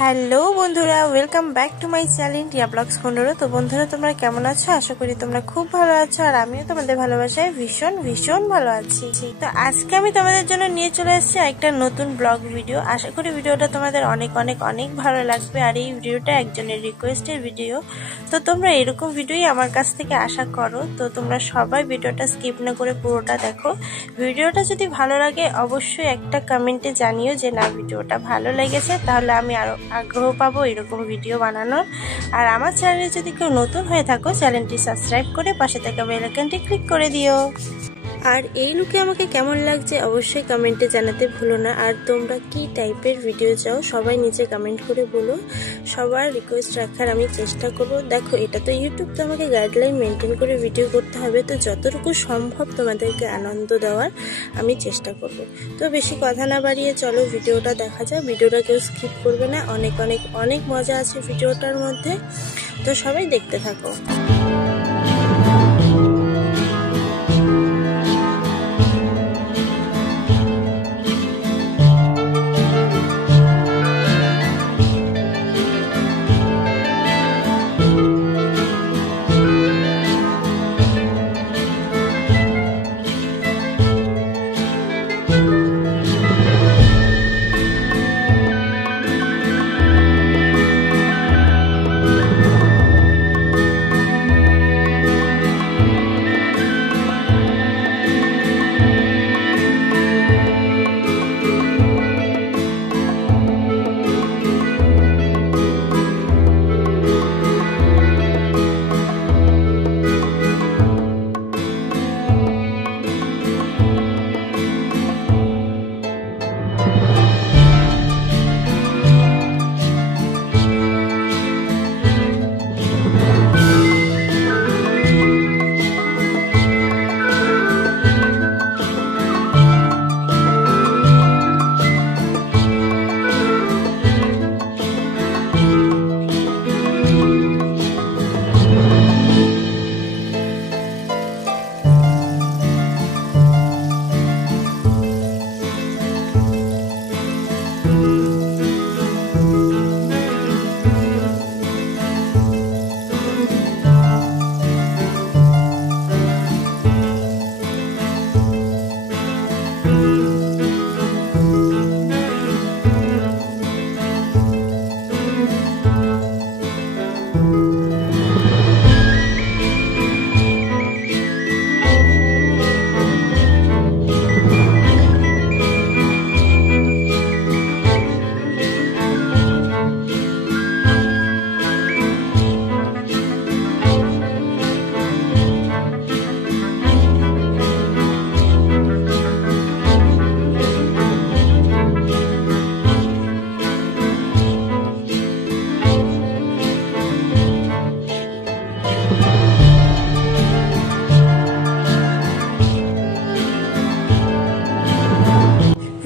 Hello বন্ধুরা, welcome back to my channel টিয়া blogs খন্ডর। তো বন্ধুরা, তোমরা কেমন আছো? আশা করি তোমরা খুব ভালো আছো, আর আমিও তোমাদের ভালোবাসায় ভীষণ ভীষণ ভালো আছি। তো আজকে আমি তোমাদের জন্য নিয়ে চলে এসেছি একটা নতুন ব্লগ ভিডিও। আশা করি ভিডিওটা তোমাদের অনেক অনেক অনেক ভালো লাগবে। আর এই ভিডিওটা একজনের রিকোয়েস্টের ভিডিও, তো তোমরা এরকম ভিডিওই আমার কাছ থেকে আশা করো। তো তোমরা সবাই ভিডিওটা স্কিপ না করে পুরোটা দেখো। ভিডিওটা যদি ভালো লাগে অবশ্যই একটা কমেন্টে জানিও যে না, ভিডিওটা ভালো লেগেছে, তাহলে আমি আরো আগ্রহ পাবো এরকম ভিডিও বানানোর। আর আমার চ্যানেলে যদি কেউ নতুন হয়ে থাকো, চ্যানেলটি সাবস্ক্রাইব করে পাশে থাকা বেল আইকনটি ক্লিক করে দিও। আর এই লুকে আমাকে কেমন লাগছে অবশ্যই কমেন্টে জানাতে ভুলো না। আর তোমরা কি টাইপের ভিডিও চাও সবাই নিচে কমেন্ট করে বলো। সবার রিকোয়েস্ট রাখার আমি চেষ্টা করব। দেখো, এটা তো ইউটিউব, তো আমাকে গাইডলাইন মেনটেন করে ভিডিও করতে হবে। তো যতটুকু সম্ভব তোমাদেরকে আনন্দ দেওয়ার আমি চেষ্টা করব। তো বেশি কথা না বাড়িয়ে চলো ভিডিওটা দেখা যাক। ভিডিওটা কেউ স্কিপ করবে না, অনেক অনেক অনেক মজা আছে ভিডিওটার মধ্যে। তো সবাই দেখতে থাকো।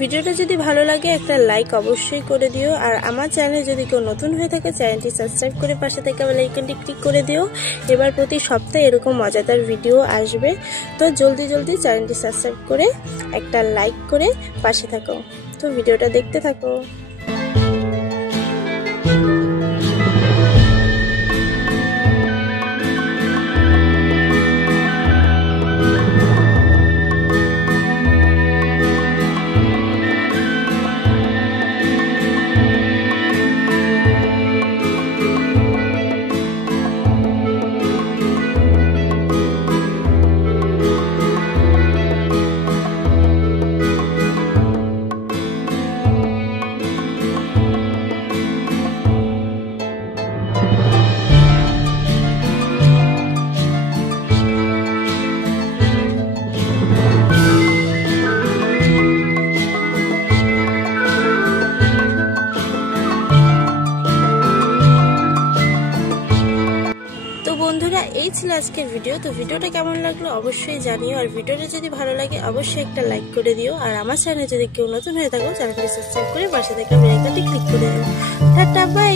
ভিডিওটা যদি ভালো লাগে একটা লাইক অবশ্যই করে দিও। আর আমার চ্যানেলে যদি কেউ নতুন হয়ে থাকে, চ্যানেলটি সাবস্ক্রাইব করে পাশে থাকা বেল আইকনটি ক্লিক করে দিও। এবার প্রতি সপ্তাহে এরকম মজাদার ভিডিও আসবে। তো জলদি জলদি চ্যানেলটি সাবস্ক্রাইব করে একটা লাইক করে পাশে থাকো। তো ভিডিওটা দেখতে থাকো। বন্ধুরা, এই ছিল আজকের ভিডিও। তো ভিডিওটা কেমন লাগলো অবশ্যই জানিও। আর ভিডিওটা যদি ভালো লাগে অবশ্যই একটা লাইক করে দিও। আর আমার চ্যানেলে যদি কেউ নতুন হয়ে থাকো, চ্যানেলটি সাবস্ক্রাইব করে পাশে থাকা বেল আইকনটি ক্লিক করে দিও। Tata, by.